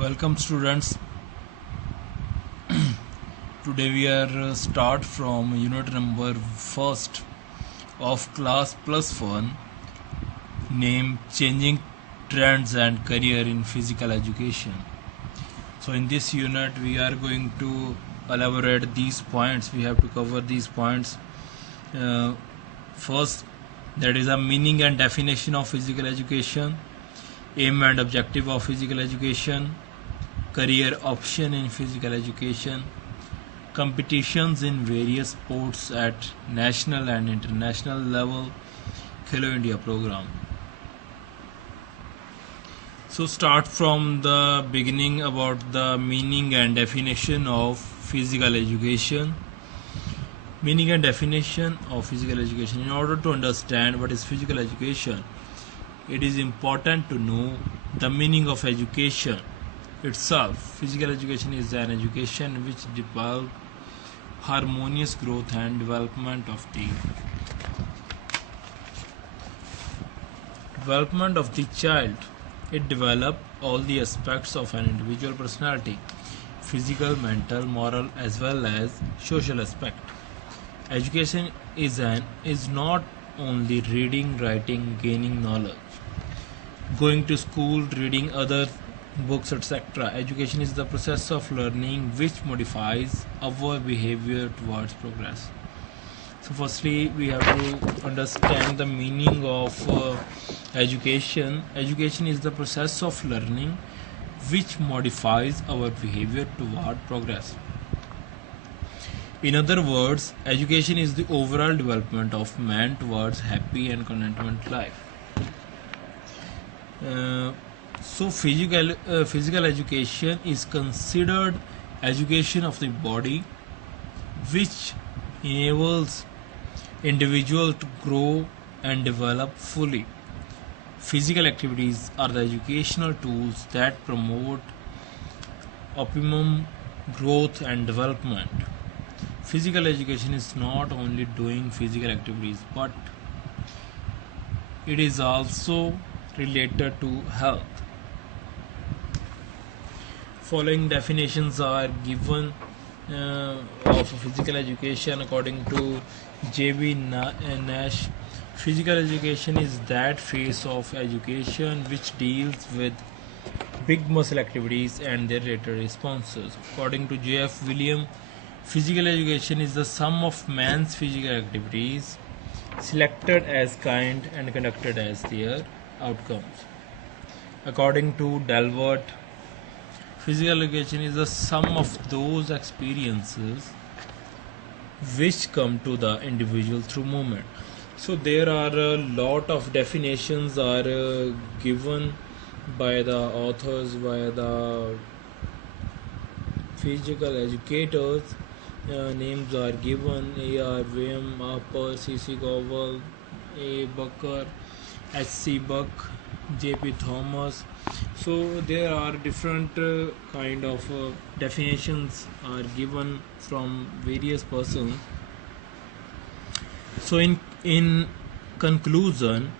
Welcome students. Today we are start from unit number first of class +1 named Changing Trends and Career in Physical Education. So in this unit we are going to elaborate these points. We have to cover these points. First, that is a meaning and definition of physical education, aim and objective of physical education, career option in physical education, competitions in various sports at national and international level, Khelo India program. So start from the beginning about the meaning and definition of physical education. Meaning and definition of physical education. In order to understand what is physical education, it is important to know the meaning of education itself. Physical education is an education which develops harmonious growth and development of the child. It develops all the aspects of an individual personality, physical, mental, moral, as well as social aspect. Education is not only reading, writing, gaining knowledge, going to school, reading other books, etc. Education is the process of learning which modifies our behavior towards progress. So firstly, we have to understand the meaning of education. Education is the process of learning which modifies our behavior toward progress. In other words, education is the overall development of man towards happy and contentment life. So physical education is considered education of the body, which enables individual to grow and develop fully. Physical activities are the educational tools that promote optimum growth and development. Physical education is not only doing physical activities, but it is also related to health. Following definitions are given of physical education according to J.B. Nash. Physical education is that phase of education which deals with big muscle activities and their related responses. According to J.F. Williams, physical education is the sum of man's physical activities selected as kind and conducted as their outcomes. According to Delvert, physical education is the sum of those experiences which come to the individual through movement. So there are a lot of definitions are given by the authors, by the physical educators. Names are given: A.R. William, Upper, C.C. Govel, A. Bucker, H.C. Buck, J.P. Thomas. So there are different kind of definitions are given from various persons. So in conclusion,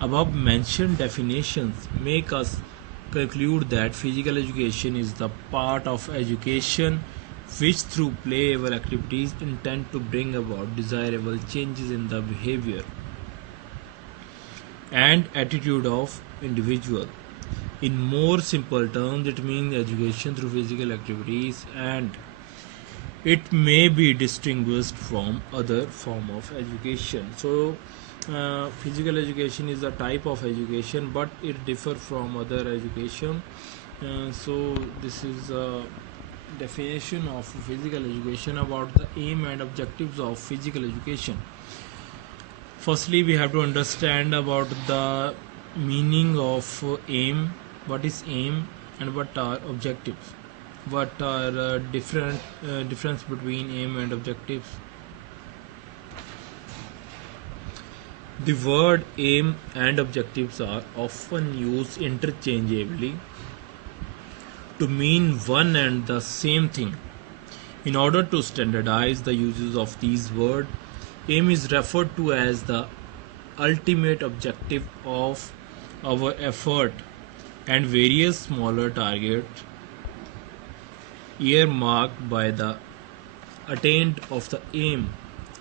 above mentioned definitions make us conclude that physical education is the part of education which through playable activities intend to bring about desirable changes in the behavior and attitude of individual. In more simple terms, it means education through physical activities, and it may be distinguished from other form of education. So physical education is a type of education, but it differs from other education. So this is a definition of physical education. About the aim and objectives of physical education. Firstly, we have to understand about the meaning of aim. What is aim and what are objectives? What are difference between aim and objectives? The word aim and objectives are often used interchangeably to mean one and the same thing. In order to standardize the uses of these words, aim is referred to as the ultimate objective of our effort and various smaller targets earmarked by the attained of the aim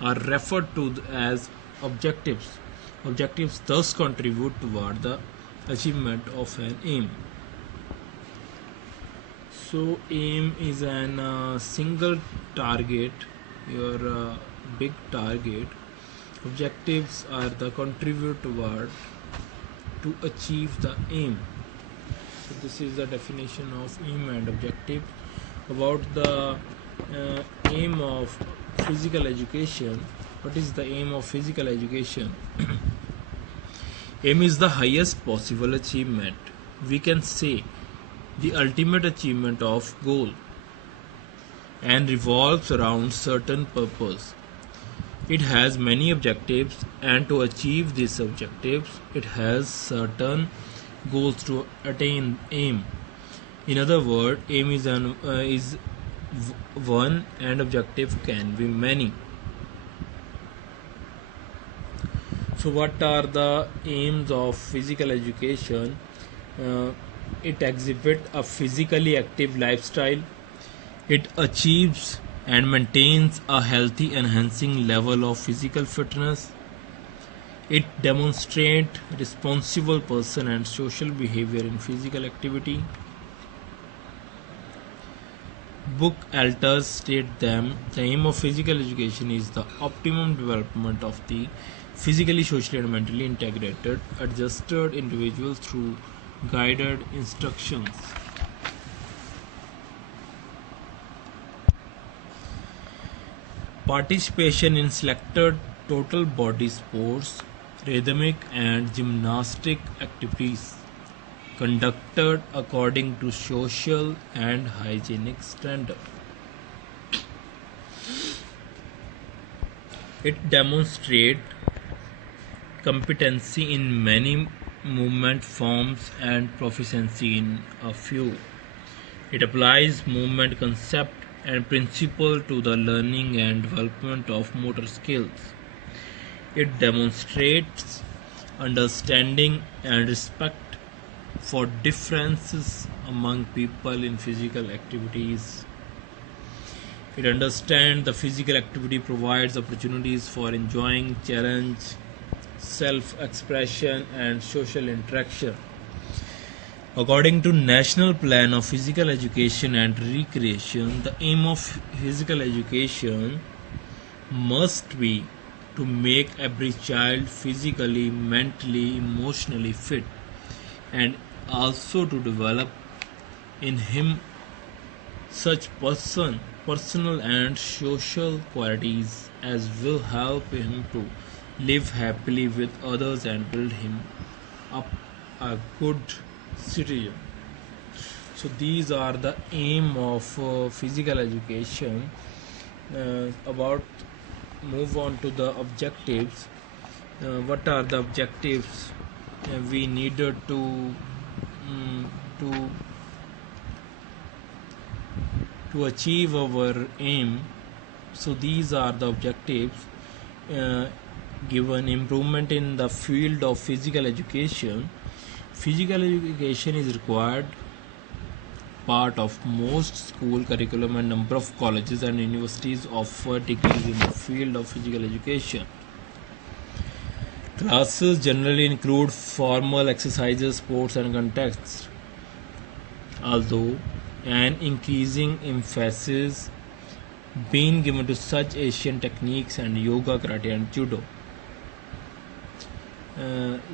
are referred to as objectives. Objectives thus contribute toward the achievement of an aim. So aim is an single target, your big target. Objectives are the contribute toward to achieve the aim. So this is the definition of aim and objective. About the aim of physical education. What is the aim of physical education? Aim is the highest possible achievement. We can say the ultimate achievement of goal and revolves around certain purpose. It has many objectives, and to achieve these objectives it has certain goals to attain aim. In other words, aim is one and objective can be many. So what are the aims of physical education? It exhibits a physically active lifestyle. It achieves and maintains a healthy enhancing level of physical fitness. It demonstrates responsible person and social behavior in physical activity. Book alters state them the aim of physical education is the optimum development of the physically, socially and mentally integrated, adjusted individuals through guided instructions. Participation in selected total body sports, rhythmic and gymnastic activities conducted according to social and hygienic standards. It demonstrates competency in many movement forms and proficiency in a few. It applies movement concept and principle to the learning and development of motor skills. It demonstrates understanding and respect for differences among people in physical activities. It understands the physical activity provides opportunities for enjoying challenge, self-expression and social interaction. According to National Plan of Physical Education and Recreation, the aim of physical education must be to make every child physically, mentally, emotionally fit, and also to develop in him such personal and social qualities as will help him to live happily with others and build him up a good citizen. So these are the aim of physical education. About move on to the objectives. What are the objectives we needed to to achieve our aim? So these are the objectives given. Improvement in the field of physical education. Physical education is required part of most school curriculum, and number of colleges and universities offer degrees in the field of physical education. Classes generally include formal exercises, sports and contests, although an increasing emphasis being given to such Asian techniques and yoga, karate and judo.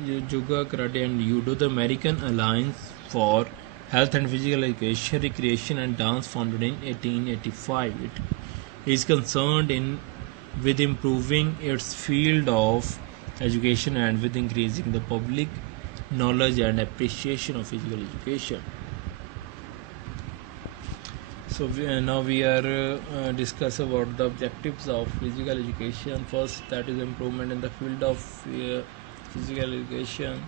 Yoga, karate and judo. The American Alliance for Health and Physical Education, Recreation and Dance, founded in 1885. It is concerned with improving its field of education and with increasing the public knowledge and appreciation of physical education. So now we are discuss about the objectives of physical education. First, that is improvement in the field of physical education.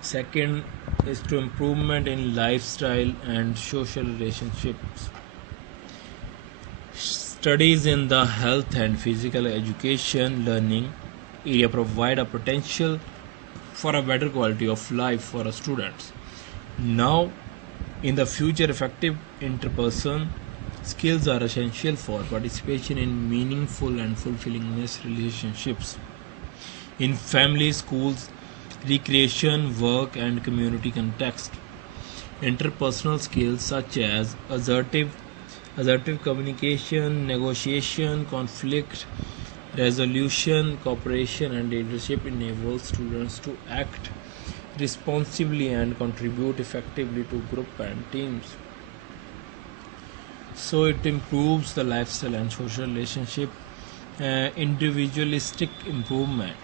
Second is to improvement in lifestyle and social relationships. Studies in the health and physical education learning area provide a potential for a better quality of life for students. Now, in the future, effective interperson skills are essential for participation in meaningful and fulfilling relationships in family, schools, recreation, work, and community context. Interpersonal skills such as assertive communication, negotiation, conflict resolution, cooperation, and leadership enable students to act responsibly and contribute effectively to group and teams. So it improves the lifestyle and social relationship, individualistic improvement.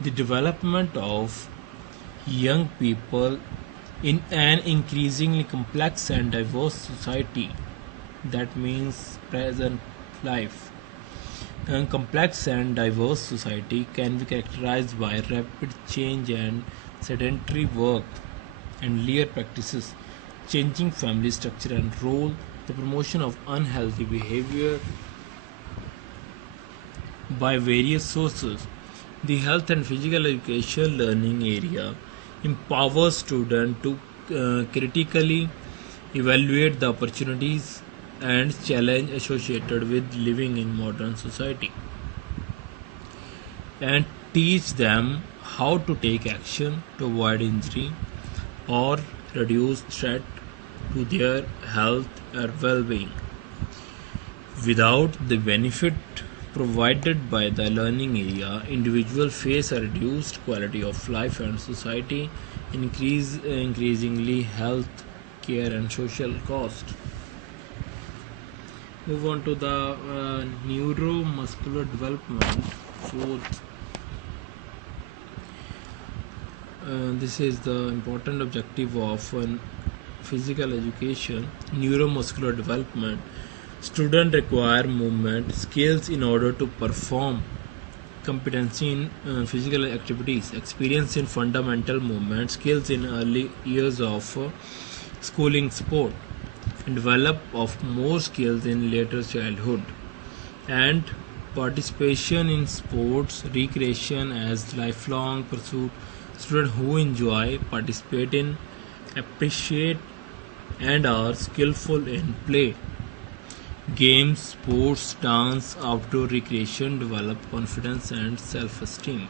The development of young people in an increasingly complex and diverse society, that means present life. A complex and diverse society can be characterized by rapid change and sedentary work and leisure practices, changing family structure and role, the promotion of unhealthy behavior by various sources. The health and physical education learning area empowers students to critically evaluate the opportunities and challenge associated with living in modern society and teach them how to take action to avoid injury or reduce threat to their health or well-being. Without the benefit provided by the learning area, individuals face a reduced quality of life and society increasingly health care and social cost. Move on to the neuromuscular development. Fourth, this is the important objective of physical education, neuromuscular development. Students require movement skills in order to perform competency in physical activities, experience in fundamental movement skills in early years of schooling support, and develop of more skills in later childhood, and participation in sports recreation as lifelong pursuit. Students who enjoy, participate in, appreciate, and are skillful in play, games, sports, dance, outdoor recreation develop confidence and self-esteem.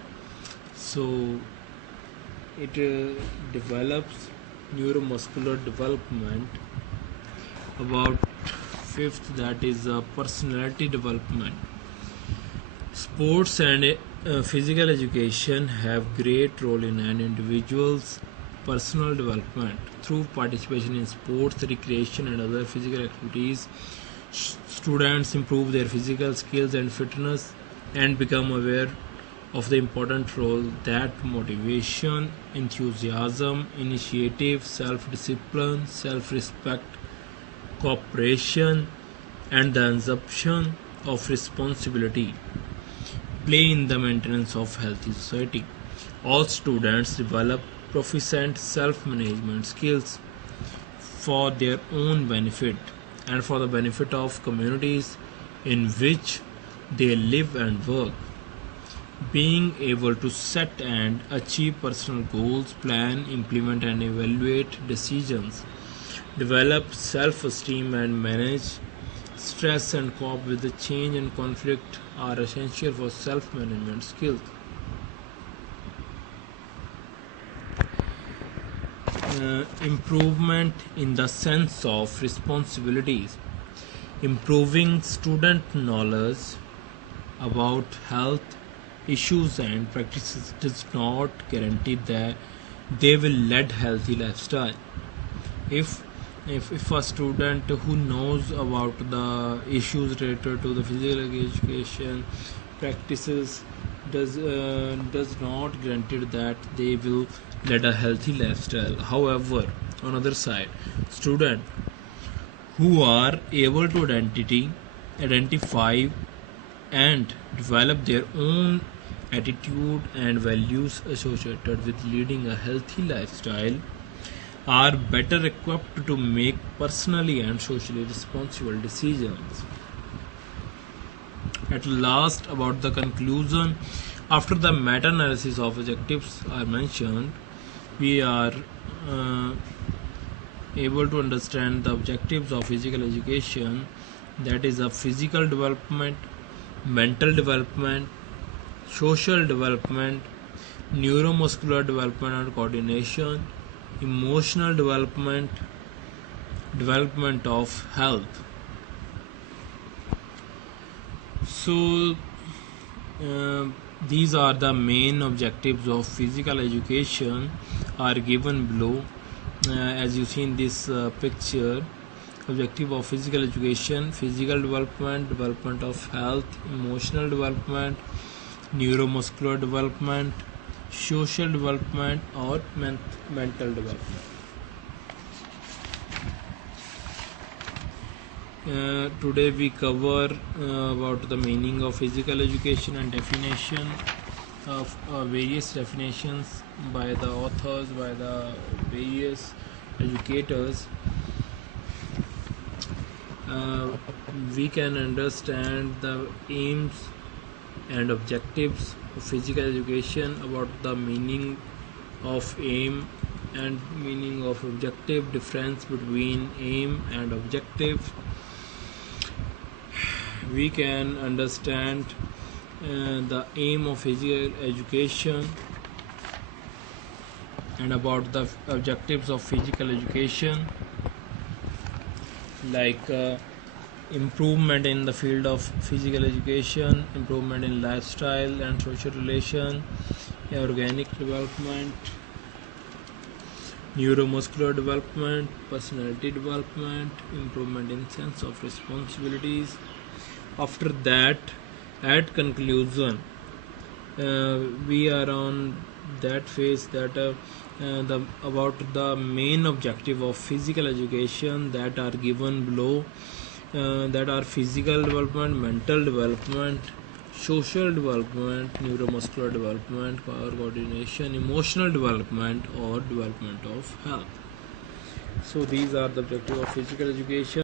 So it develops neuromuscular development. About fifth, that is personality development. Sports and physical education have great role in an individual's personal development. Through participation in sports, recreation, and other physical activities, students improve their physical skills and fitness and become aware of the important role that motivation, enthusiasm, initiative, self-discipline, self-respect, cooperation, and the assumption of responsibility play in the maintenance of healthy society. All students develop proficient self-management skills for their own benefit and for the benefit of communities in which they live and work. Being able to set and achieve personal goals, plan, implement, and evaluate decisions, develop self esteem, and manage stress and cope with the change and conflict are essential for self management skills. Improvement in the sense of responsibilities. Improving student knowledge about health issues and practices does not guarantee that they will lead healthy lifestyle. If if a student who knows about the issues related to the physical education practices does not guarantee that they will lead a healthy lifestyle. However, on other side, students who are able to identify and develop their own attitude and values associated with leading a healthy lifestyle are better equipped to make personally and socially responsible decisions. At last, about the conclusion, after the meta analysis of objectives are mentioned, we are able to understand the objectives of physical education, that is, physical development, mental development, social development, neuromuscular development and coordination, emotional development, development of health. So these are the main objectives of physical education are given below. As you see in this picture, objective of physical education: physical development, development of health, emotional development, neuromuscular development, social development or mental development. Today we cover about the meaning of physical education and definition of various definitions by the authors, by the various educators. We can understand the aims and objectives of physical education, about the meaning of aim and meaning of objective, difference between aim and objective. We can understand the aim of physical education and about the objectives of physical education, like improvement in the field of physical education, improvement in lifestyle and social relation, organic development, neuromuscular development, personality development, improvement in sense of responsibilities. After that, at conclusion, we are on that phase that about the main objective of physical education that are given below, that are physical development, mental development, social development, neuromuscular development or coordination, emotional development or development of health. So these are the objective of physical education.